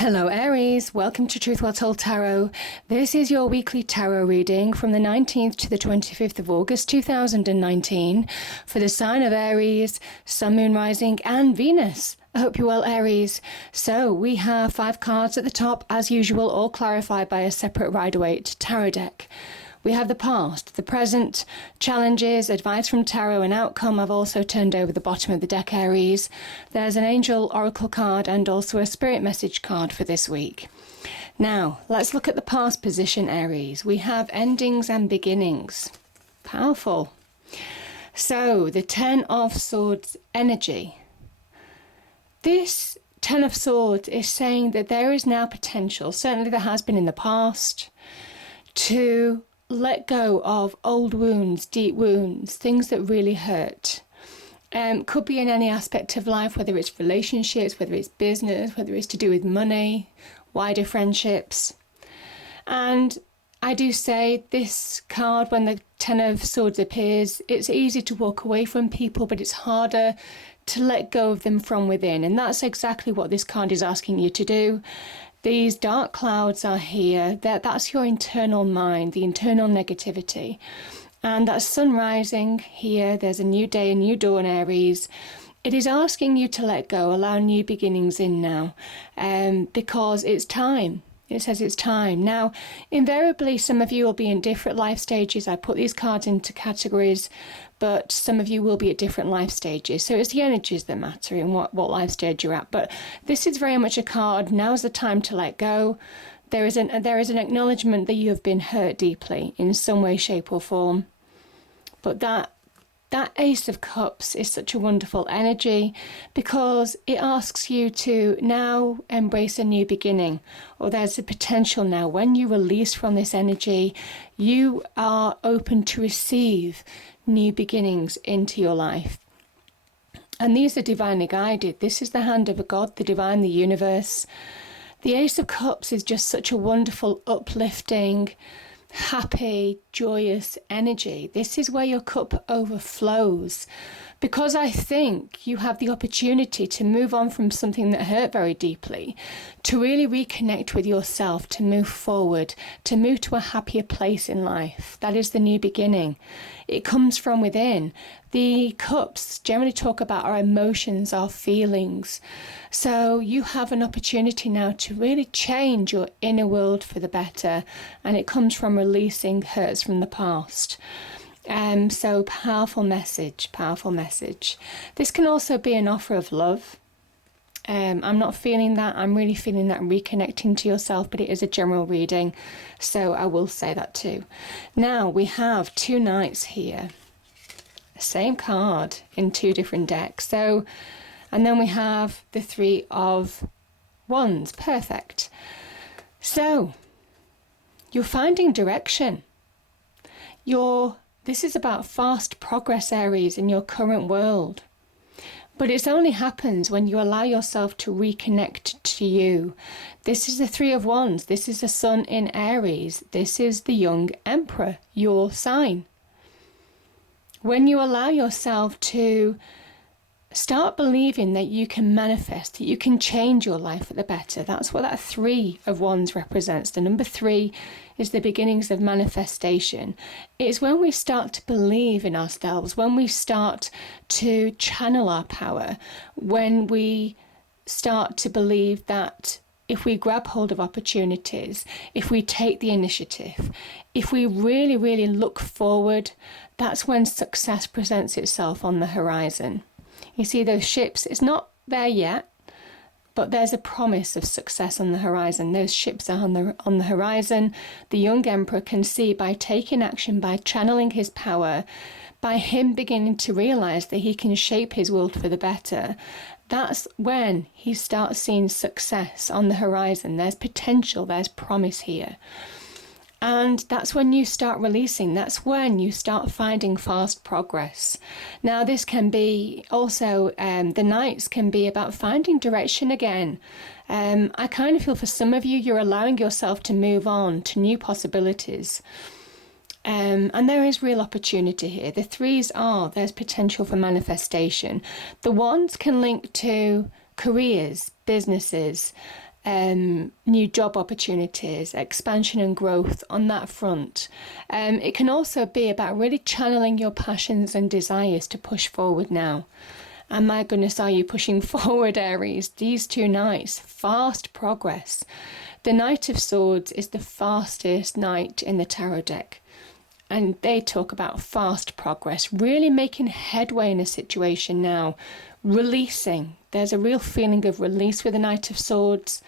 Hello Aries, welcome to Truth Well Told Tarot. This is your weekly tarot reading from the 19th to the 25th of August 2019 for the sign of Aries, Sun, Moon, Rising and Venus. I hope you're well, Aries. So we have 5 cards at the top, as usual, all clarified by a separate Rider-Waite tarot deck. We have the past, the present, challenges, advice from tarot and outcome. I've also turned over the bottom of the deck, Aries. There's an angel oracle card and also a spirit message card for this week. Now, let's look at the past position, Aries. We have endings and beginnings. Powerful. So, the Ten of Swords energy. This Ten of Swords is saying that there is now potential, certainly there has been in the past, to let go of old wounds, deep wounds, things that really hurt. Could be in any aspect of life, whether it's relationships, whether it's business, whether it's to do with money, wider friendships. And I do say this card, when the Ten of Swords appears, it's easy to walk away from people, but it's harder to let go of them from within. And that's exactly what this card is asking you to do. These dark clouds are here. That's your internal mind, the internal negativity. And that sun rising here, there's a new day, a new dawn, Aries. It is asking you to let go, allow new beginnings in now, because it's time. It says it's time. Now, invariably, some of you will be in different life stages. I put these cards into categories, but some of you will be at different life stages. So it's the energies that matter and what life stage you're at. But this is very much a card. Now's the time to let go. There is an acknowledgement that you have been hurt deeply in some way, shape or form. But that Ace of Cups is such a wonderful energy because it asks you to now embrace a new beginning, or there's a potential now. When you release from this energy, you are open to receive new beginnings into your life. And these are divinely guided. This is the hand of a God, the divine, the universe. The Ace of Cups is just such a wonderful, uplifting, happy, joyous energy. This is where your cup overflows, because I think you have the opportunity to move on from something that hurt very deeply, to really reconnect with yourself, to move forward, to move to a happier place in life. That is the new beginning. It comes from within. The cups generally talk about our emotions, our feelings. So you have an opportunity now to really change your inner world for the better, and it comes from releasing hurts from the past. So powerful message, powerful message. This can also be an offer of love. I'm not feeling that. I'm really feeling that reconnecting to yourself, but it is a general reading, so I will say that too. Now we have 2 knights here. Same card in 2 different decks. So, and then we have the 3 of Wands. Perfect. So, you're finding direction. This is about fast progress, Aries, in your current world. But it only happens when you allow yourself to reconnect to you. This is the 3 of Wands. This is the Sun in Aries. This is the young Emperor, your sign. When you allow yourself to start believing that you can manifest, that you can change your life for the better. That's what that 3 of Wands represents. The number 3 is the beginnings of manifestation. It's when we start to believe in ourselves, when we start to channel our power, when we start to believe that if we grab hold of opportunities, if we take the initiative, if we really, really look forward, that's when success presents itself on the horizon. You see those ships, it's not there yet, but there's a promise of success on the horizon. Those ships are on the horizon. The young Emperor can see, by taking action, by channeling his power, by him beginning to realize that he can shape his world for the better. That's when he starts seeing success on the horizon. There's potential, there's promise here. And that's when you start releasing. That's when you start finding fast progress. Now, this can be also, the nights can be about finding direction again. I kind of feel for some of you, you're allowing yourself to move on to new possibilities. And there is real opportunity here. The 3s there's potential for manifestation. The Wands can link to careers, businesses, new job opportunities, expansion and growth on that front. It can also be about really channeling your passions and desires to push forward now. And my goodness, are you pushing forward, Aries? These two nights, fast progress. The Knight of Swords is the fastest knight in the tarot deck. And they talk about fast progress, really making headway in a situation now, releasing. There's a real feeling of release with the Knight of Swords.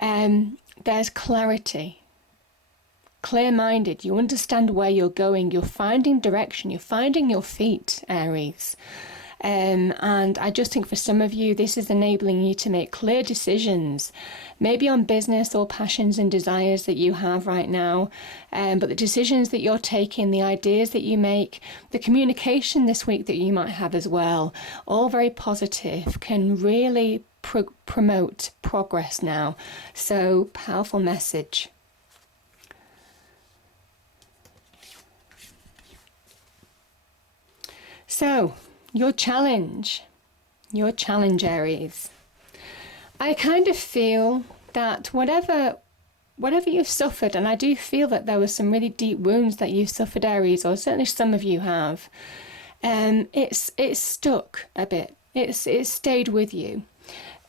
There's clarity, clear-minded. You understand where you're going. You're finding direction. You're finding your feet, Aries. And I just think for some of you, this is enabling you to make clear decisions, maybe on business or passions and desires that you have right now. But the decisions that you're taking, the ideas that you make, the communication this week that you might have as well, all very positive, can really promote progress now. So, powerful message. So, your challenge, Aries. I kind of feel that whatever you've suffered, and I do feel that there were some really deep wounds that you've suffered, Aries, or certainly some of you have, it's stuck a bit. It's stayed with you.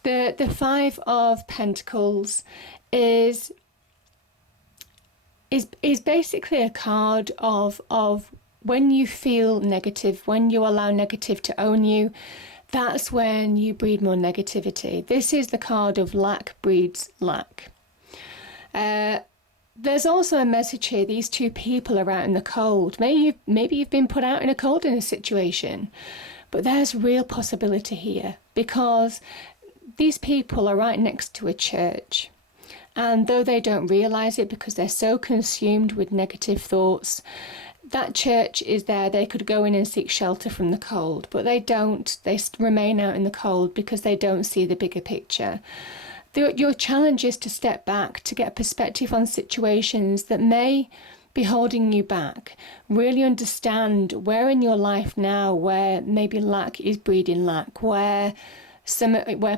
The Five of Pentacles is basically a card of when you feel negative, when you allow negative to own you, that's when you breed more negativity. This is the card of lack breeds lack. There's also a message here. These two people are out in the cold. Maybe you've been put out in a cold in a situation, but there's real possibility here because these people are right next to a church. And though they don't realize it because they're so consumed with negative thoughts, that church is there. They could go in and seek shelter from the cold, but they don't. They remain out in the cold because they don't see the bigger picture. Your challenge is to step back, to get perspective on situations that may be holding you back. Really understand where in your life now, where maybe lack is breeding lack, where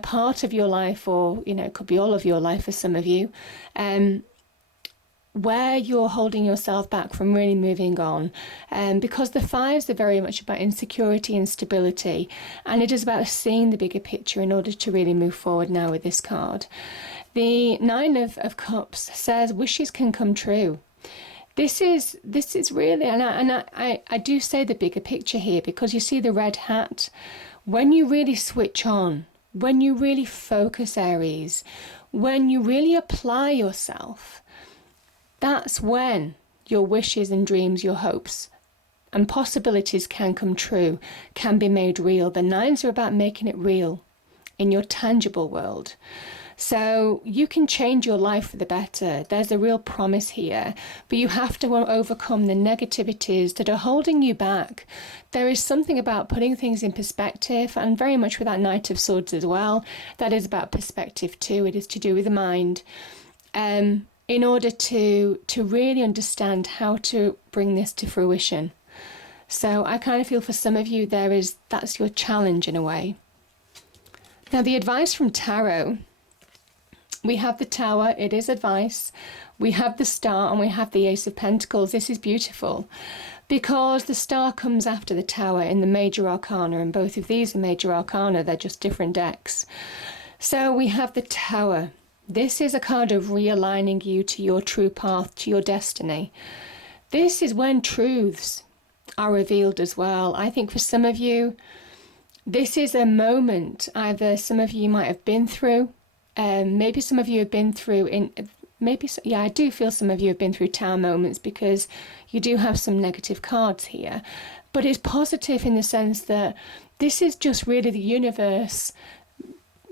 part of your life, or it could be all of your life for some of you, where you're holding yourself back from really moving on. Because the fives are very much about insecurity and stability, and it is about seeing the bigger picture in order to really move forward now with this card. The Nine of Cups says wishes can come true. This is really, and I do say the bigger picture here, because you see the red hat. When you really switch on, when you really focus, Aries, when you really apply yourself, that's when your wishes and dreams, your hopes and possibilities can come true, can be made real. The nines are about making it real in your tangible world. So you can change your life for the better. There's a real promise here, but you have to overcome the negativities that are holding you back. There is something about putting things in perspective, and very much with that Knight of Swords as well. That is about perspective too. It is to do with the mind. In order to really understand how to bring this to fruition. So I kind of feel for some of you that's your challenge in a way. Now the advice from Tarot, we have the Tower, it is advice. We have the Star and we have the Ace of Pentacles. This is beautiful because the Star comes after the Tower in the Major Arcana, and both of these are Major Arcana, they're just different decks. So we have the Tower. This is a card of realigning you to your true path, to your destiny. This is when truths are revealed as well. I think for some of you, this is a moment either some of you might have been through, maybe some of you have been through, I do feel some of you have been through Tower moments, because you do have some negative cards here. But it's positive in the sense that this is just really the universe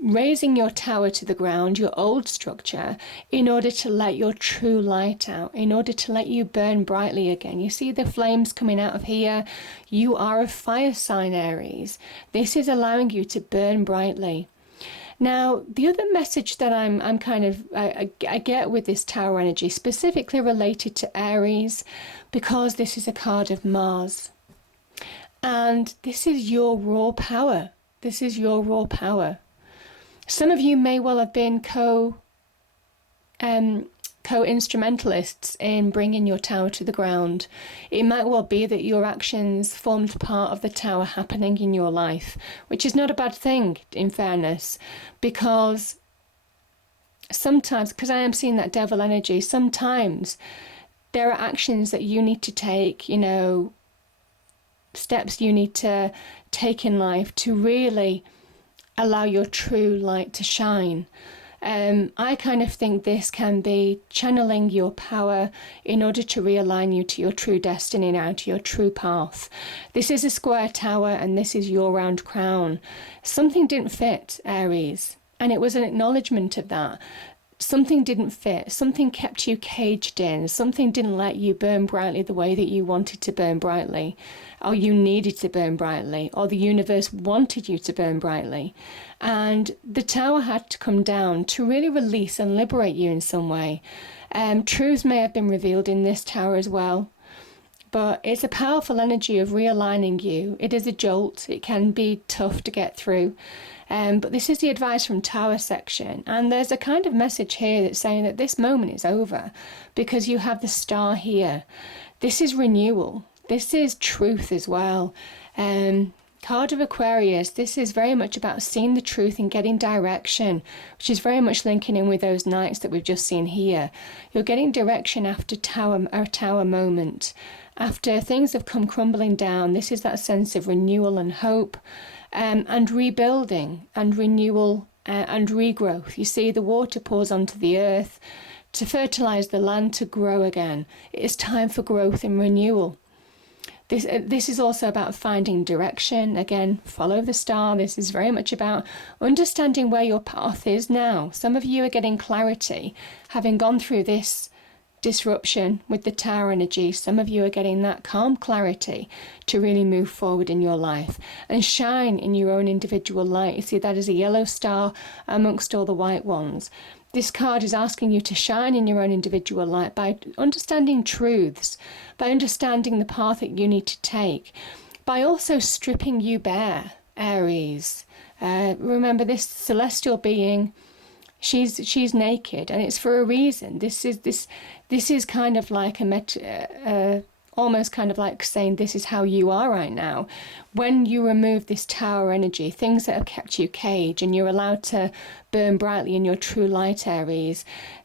raising your tower to the ground, your old structure, in order to let your true light out, in order to let you burn brightly again. You see the flames coming out of here? You are a fire sign, Aries. This is allowing you to burn brightly. Now, the other message that I get with this Tower energy, specifically related to Aries, because this is a card of Mars. And this is your raw power. This is your raw power. Some of you may well have been co-instrumentalists in bringing your tower to the ground. It might well be that your actions formed part of the tower happening in your life, which is not a bad thing, in fairness, because sometimes, because I am seeing that devil energy, sometimes there are actions that you need to take, you know, steps you need to take in life to really allow your true light to shine. I kind of think this can be channeling your power in order to realign you to your true destiny now, to your true path. This is a square tower and this is your round crown. Something didn't fit, Aries, and it was an acknowledgement of that. Something didn't fit, something kept you caged in, something didn't let you burn brightly the way that you wanted to burn brightly, or you needed to burn brightly, or the universe wanted you to burn brightly. And the tower had to come down to really release and liberate you in some way. Truths may have been revealed in this tower as well, but it's a powerful energy of realigning you. It is a jolt, it can be tough to get through. But this is the advice from Tower section, and there's a kind of message here that's saying that this moment is over because you have the star here. This is renewal. This is truth as well. Card of Aquarius, this is very much about seeing the truth and getting direction, which is very much linking in with those nights that we've just seen here. You're getting direction after a tower moment. After things have come crumbling down, this is that sense of renewal and hope. And rebuilding and renewal and regrowth. You see, the water pours onto the earth to fertilize the land to grow again. It is time for growth and renewal. This is also about finding direction. Again, follow the star. This is very much about understanding where your path is now. Some of you are getting clarity, having gone through this disruption with the tower energy. Some of you are getting that calm clarity to really move forward in your life and shine in your own individual light. You see, that is a yellow star amongst all the white ones. This card is asking you to shine in your own individual light by understanding truths, by understanding the path that you need to take, by also stripping you bare, Aries. Remember, this celestial being, she's naked, and it's for a reason. This is kind of like almost kind of like saying this is how you are right now. When you remove this tower energy, things that have kept you caged, and you're allowed to burn brightly in your true light, Aries,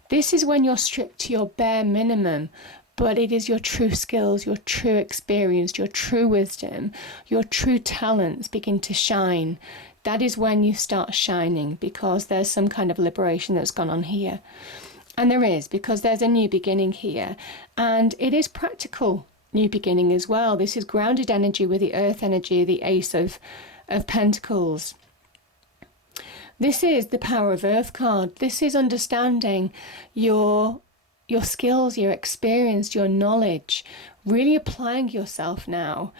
this is when you're stripped to your bare minimum. But it is your true skills, your true experience, your true wisdom, your true talents begin to shine. That is when you start shining, because there's some kind of liberation that's gone on here. And there is, because there's a new beginning here. And it is practical new beginning as well. This is grounded energy with the earth energy, the Ace of Pentacles. This is the Power of Earth card. This is understanding your skills, your experience, your knowledge, really applying yourself now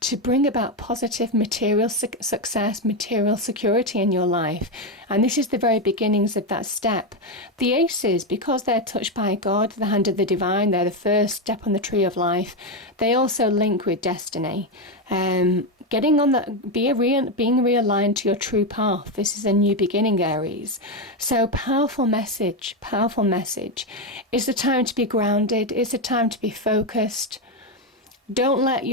to bring about positive material success, material security in your life. And this is the very beginnings of that step. The aces, because they're touched by God, the hand of the divine, they're the first step on the tree of life. They also link with destiny. Getting on that, being realigned to your true path. This is a new beginning, Aries. So powerful message, powerful message. It's the time to be grounded. It's the time to be focused. Don't let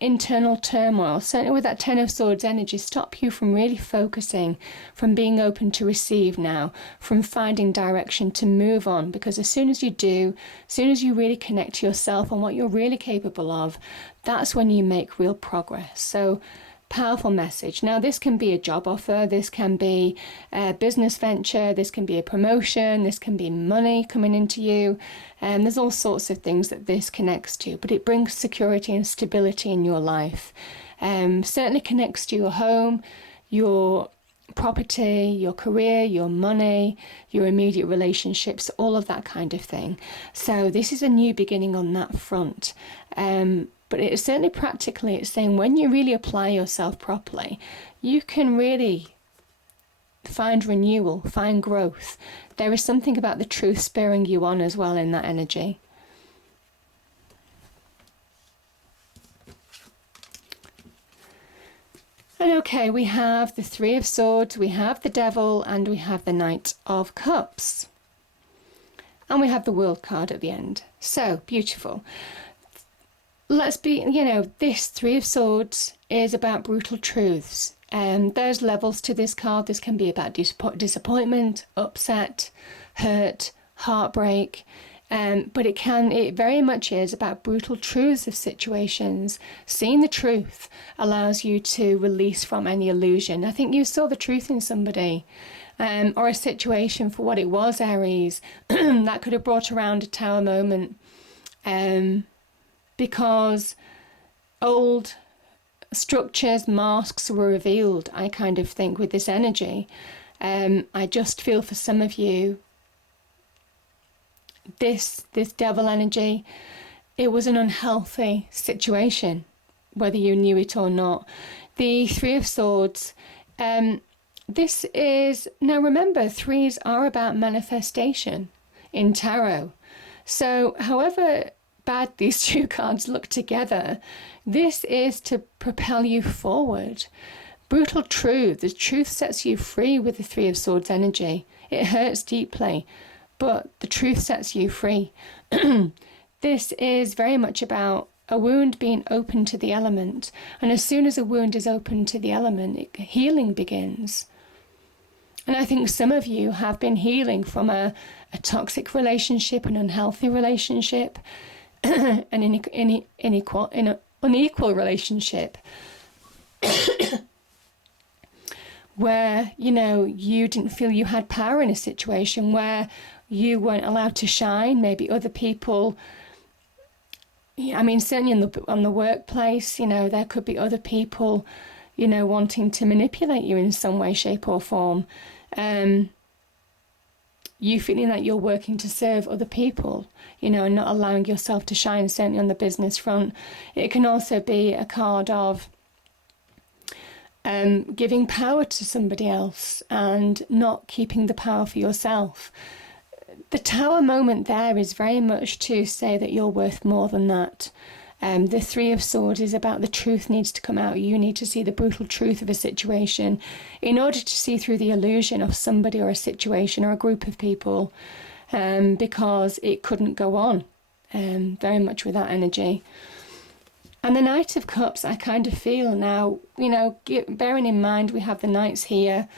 internal turmoil, certainly with that Ten of Swords energy, stop you from really focusing, from being open to receive now, from finding direction to move on. Because as soon as you do, as soon as you really connect to yourself and what you're really capable of, that's when you make real progress. So powerful message. Now, this can be a job offer, this can be a business venture, this can be a promotion, this can be money coming into you, and there's all sorts of things that this connects to, but it brings security and stability in your life. Certainly connects to your home, your property, your career, your money, your immediate relationships, all of that kind of thing. So this is a new beginning on that front. But it's certainly practically, it's saying when you really apply yourself properly, you can really find renewal, find growth. There is something about the truth spurring you on as well in that energy. And okay, we have the Three of Swords, we have the Devil, and we have the Knight of Cups. And we have the World card at the end. So, beautiful. Let's be, this Three of Swords is about brutal truths. There's levels to this card. This can be about disappointment, upset, hurt, heartbreak. But it very much is about brutal truths of situations. Seeing the truth allows you to release from any illusion. I think you saw the truth in somebody. Or a situation for what it was, Aries. That could have brought around a Tower moment. Because old structures, masks were revealed, I kind of think, with this energy. I just feel for some of you, this devil energy, it was an unhealthy situation, whether you knew it or not. The Three of Swords, this is, now remember, threes are about manifestation in tarot. So however bad these two cards look together, this is to propel you forward. Brutal truth, the truth sets you free with the Three of Swords energy. It hurts deeply, but the truth sets you free. This is very much about a wound being open to the element. And as soon as a wound is open to the element, healing begins. And I think some of you have been healing from a toxic relationship, an unhealthy relationship, an unequal relationship. Where, you didn't feel you had power in a situation, where you weren't allowed to shine. Maybe other people, certainly on the workplace, there could be other people, wanting to manipulate you in some way, shape or form. You feeling that you're working to serve other people, and not allowing yourself to shine, certainly on the business front. It can also be a card of giving power to somebody else and not keeping the power for yourself. The Tower moment there is very much to say that you're worth more than that. The Three of Swords is about the truth needs to come out. You need to see the brutal truth of a situation in order to see through the illusion of somebody or a situation or a group of people, because it couldn't go on, very much with that energy. And the Knight of Cups, I kind of feel now, bearing in mind we have the Knights here,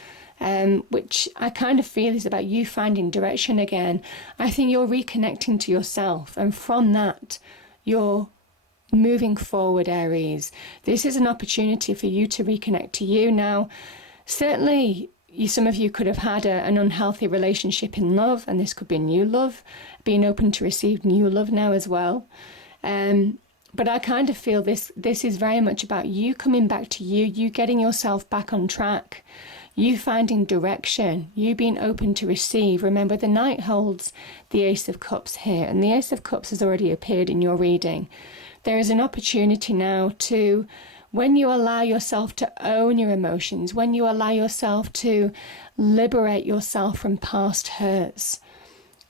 which I kind of feel is about you finding direction again. I think you're reconnecting to yourself, and from that, you're moving forward, Aries. This is an opportunity for you to reconnect to you now. Certainly, some of you could have had an unhealthy relationship in love, and this could be new love, being open to receive new love now as well. But I kind of feel this is very much about you coming back to you getting yourself back on track, you finding direction, you being open to receive. Remember, the Knight holds the Ace of Cups here, and the Ace of Cups has already appeared in your reading. There is an opportunity now to, when you allow yourself to own your emotions, when you allow yourself to liberate yourself from past hurts,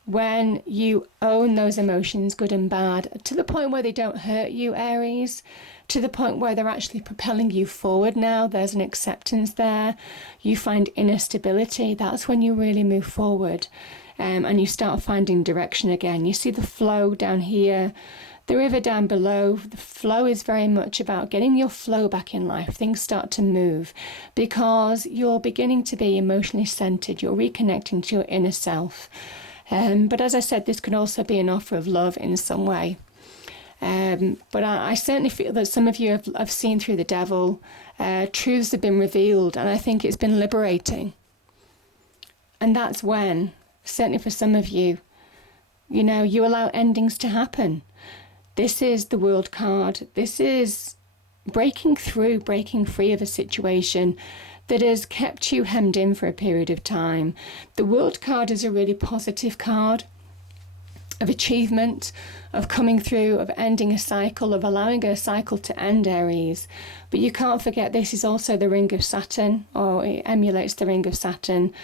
when you own those emotions, good and bad, to the point where they don't hurt you, Aries, to the point where they're actually propelling you forward now, there's an acceptance there, you find inner stability, that's when you really move forward, and you start finding direction again. You see the flow down here, the river down below. The flow is very much about getting your flow back in life. Things start to move because you're beginning to be emotionally centered. You're reconnecting to your inner self. But as I said, this can also be an offer of love in some way. But I certainly feel that some of you have seen through the devil. Truths have been revealed, and I think it's been liberating. And that's when, certainly for some of you, you allow endings to happen. This is the World card. This is breaking through, breaking free of a situation that has kept you hemmed in for a period of time. The World card is a really positive card of achievement, of coming through, of ending a cycle, of allowing a cycle to end, Aries. But you can't forget this is also the ring of Saturn, or it emulates the ring of Saturn.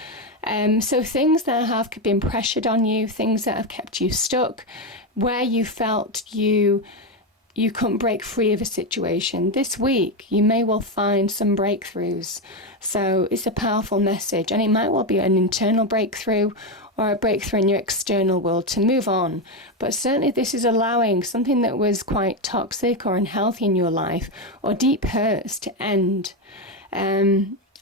So things that have been pressured on you, things that have kept you stuck, where you felt you you couldn't break free of a situation. This week, you may well find some breakthroughs. So it's a powerful message, and it might well be an internal breakthrough or a breakthrough in your external world to move on. But certainly this is allowing something that was quite toxic or unhealthy in your life or deep hurts to end.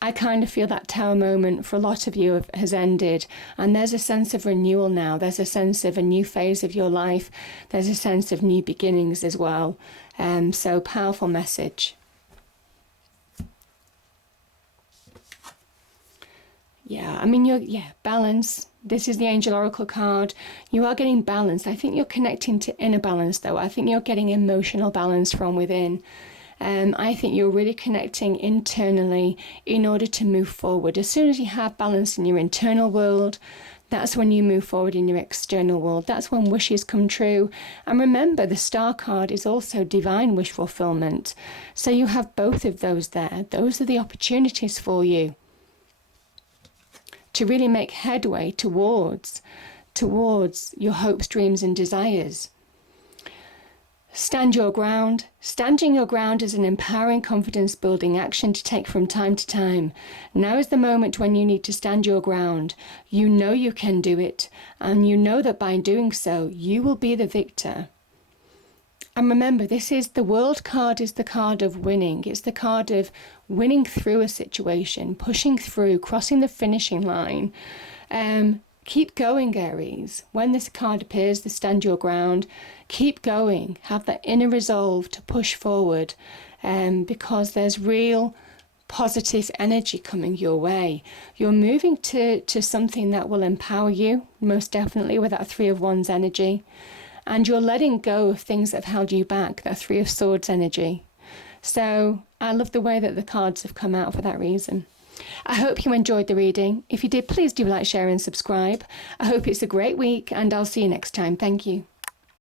I kind of feel that Tower moment for a lot of you has ended, and there's a sense of renewal now. There's a sense of a new phase of your life. There's a sense of new beginnings as well. So powerful message. Yeah, I mean, balance. This is the Angel Oracle card. You are getting balance. I think you're connecting to inner balance, though. I think you're getting emotional balance from within. I think you're really connecting internally in order to move forward. As soon as you have balance in your internal world, that's when you move forward in your external world. That's when wishes come true. And remember, the Star card is also divine wish fulfillment. So you have both of those there. Those are the opportunities for you to really make headway towards your hopes, dreams, and desires. Stand your ground. Standing your ground is an empowering, confidence-building action to take from time to time. Now is the moment when you need to stand your ground. You know you can do it, and you know that by doing so, you will be the victor. And remember, the World card is the card of winning. It's the card of winning through a situation, pushing through, crossing the finishing line. Keep going, Aries. When this card appears, the stand your ground, keep going. Have that inner resolve to push forward, because there's real positive energy coming your way. You're moving to something that will empower you, most definitely, with that Three of Wands energy. And you're letting go of things that have held you back, that Three of Swords energy. So I love the way that the cards have come out for that reason. I hope you enjoyed the reading. If you did, please do like, share and subscribe. I hope it's a great week, and I'll see you next time. Thank you.